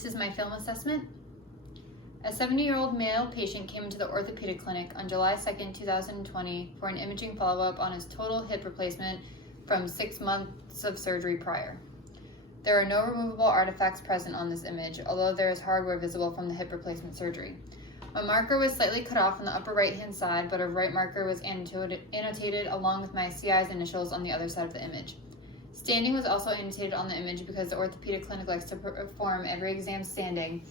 This is my film assessment. A 70-year-old male patient came into the orthopedic clinic on July 2nd, 2020 for an imaging follow-up on his total hip replacement from 6 months of surgery prior. There are no removable artifacts present on this image, although there is hardware visible from the hip replacement surgery. A marker was slightly cut off on the upper right-hand side, but a right marker was annotated along with my CI's initials on the other side of the image. Standing was also annotated on the image because the orthopedic clinic likes to perform every exam standing.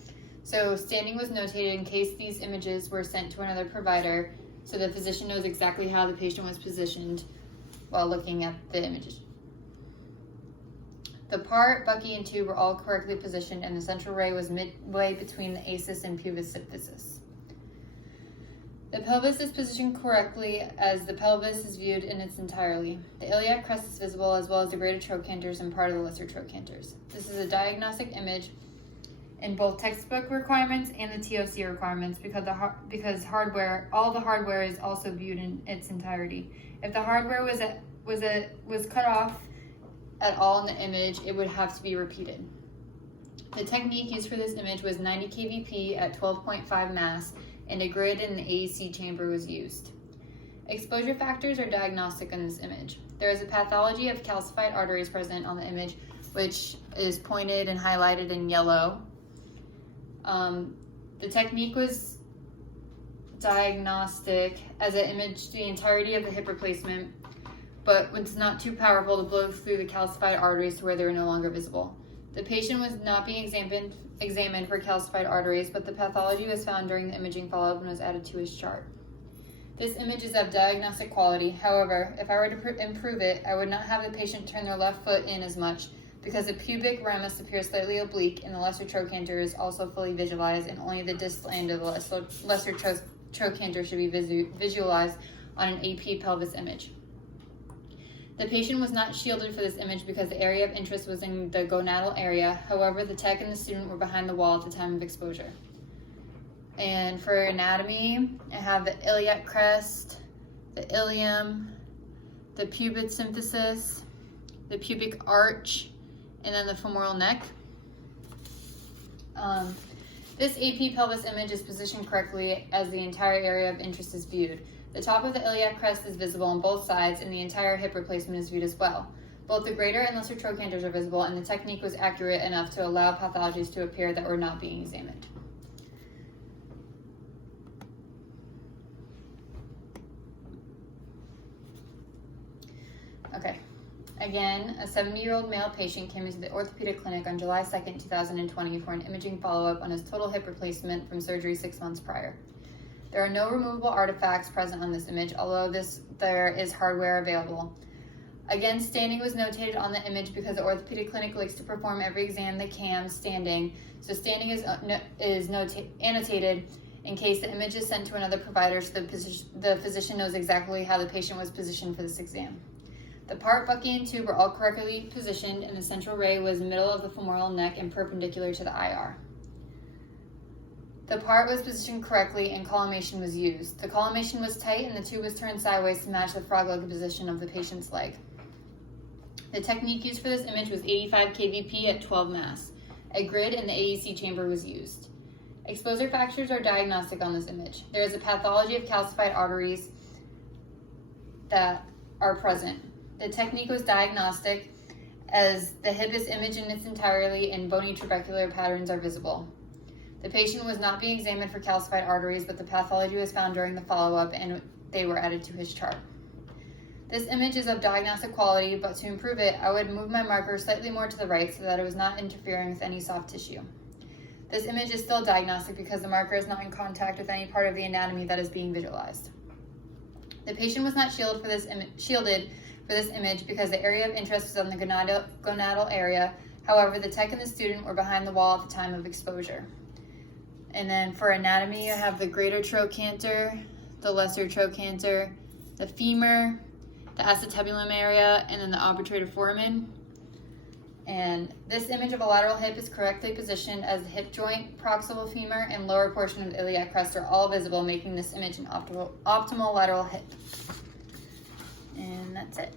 So standing was notated in case these images were sent to another provider, so the physician knows exactly how the patient was positioned while looking at the images. The part, buccal, and tube were all correctly positioned, and the central ray was midway between the ASIS and pubis symphysis. The pelvis is positioned correctly as the pelvis is viewed in its entirety. The iliac crest is visible as well as the greater trochanters and part of the lesser trochanters. This is a diagnostic image in both textbook requirements and the TOC requirements because all the hardware is also viewed in its entirety. If the hardware was cut off at all in the image, it would have to be repeated. The technique used for this image was 90 kVp at 12.5 mass, and a grid in the AEC chamber was used. Exposure factors are diagnostic in this image. There is a pathology of calcified arteries present on the image, which is pointed and highlighted in yellow. The technique was diagnostic as it imaged the entirety of the hip replacement, but it's not too powerful to blow through the calcified arteries to where they were no longer visible. The patient was not being examined for calcified arteries, but the pathology was found during the imaging follow-up and was added to his chart. This image is of diagnostic quality. However, if I were to improve it, I would not have the patient turn their left foot in as much because the pubic ramus appears slightly oblique and the lesser trochanter is also fully visualized, and only the distal end of the lesser trochanter should be visualized on an AP pelvis image. The patient was not shielded for this image because the area of interest was in the gonadal area. However, the tech and the student were behind the wall at the time of exposure. And for anatomy, I have the iliac crest, the ilium, the pubis symphysis, the pubic arch, and then the femoral neck. This AP pelvis image is positioned correctly as the entire area of interest is viewed. The top of the iliac crest is visible on both sides, and the entire hip replacement is viewed as well. Both the greater and lesser trochanters are visible, and the technique was accurate enough to allow pathologies to appear that were not being examined. Okay. Again, a 70-year-old male patient came into the orthopedic clinic on July 2nd, 2020 for an imaging follow-up on his total hip replacement from surgery 6 months prior. There are no removable artifacts present on this image, although there is hardware available. Again, standing was notated on the image because the orthopedic clinic likes to perform every exam they can standing, so standing is annotated in case the image is sent to another provider so the physician knows exactly how the patient was positioned for this exam. The part, buccal, and tube were all correctly positioned, and the central ray was middle of the femoral neck and perpendicular to the IR. The part was positioned correctly and collimation was used. The collimation was tight and the tube was turned sideways to match the frog-leg position of the patient's leg. The technique used for this image was 85 kVp at 12 mass. A grid in the AEC chamber was used. Exposure factors are diagnostic on this image. There is a pathology of calcified arteries that are present. The technique was diagnostic as the hip is imaged in its entirety and bony trabecular patterns are visible. The patient was not being examined for calcified arteries, but the pathology was found during the follow-up and they were added to his chart. This image is of diagnostic quality, but to improve it, I would move my marker slightly more to the right so that it was not interfering with any soft tissue. This image is still diagnostic because the marker is not in contact with any part of the anatomy that is being visualized. The patient was not shielded for this image because the area of interest is on the gonadal area. However, the tech and the student were behind the wall at the time of exposure. And then for anatomy, I have the greater trochanter, the lesser trochanter, the femur, the acetabulum area, and then the obturator foramen. And this image of a lateral hip is correctly positioned as the hip joint, proximal femur, and lower portion of the iliac crest are all visible, making this image an optimal lateral hip. And that's it.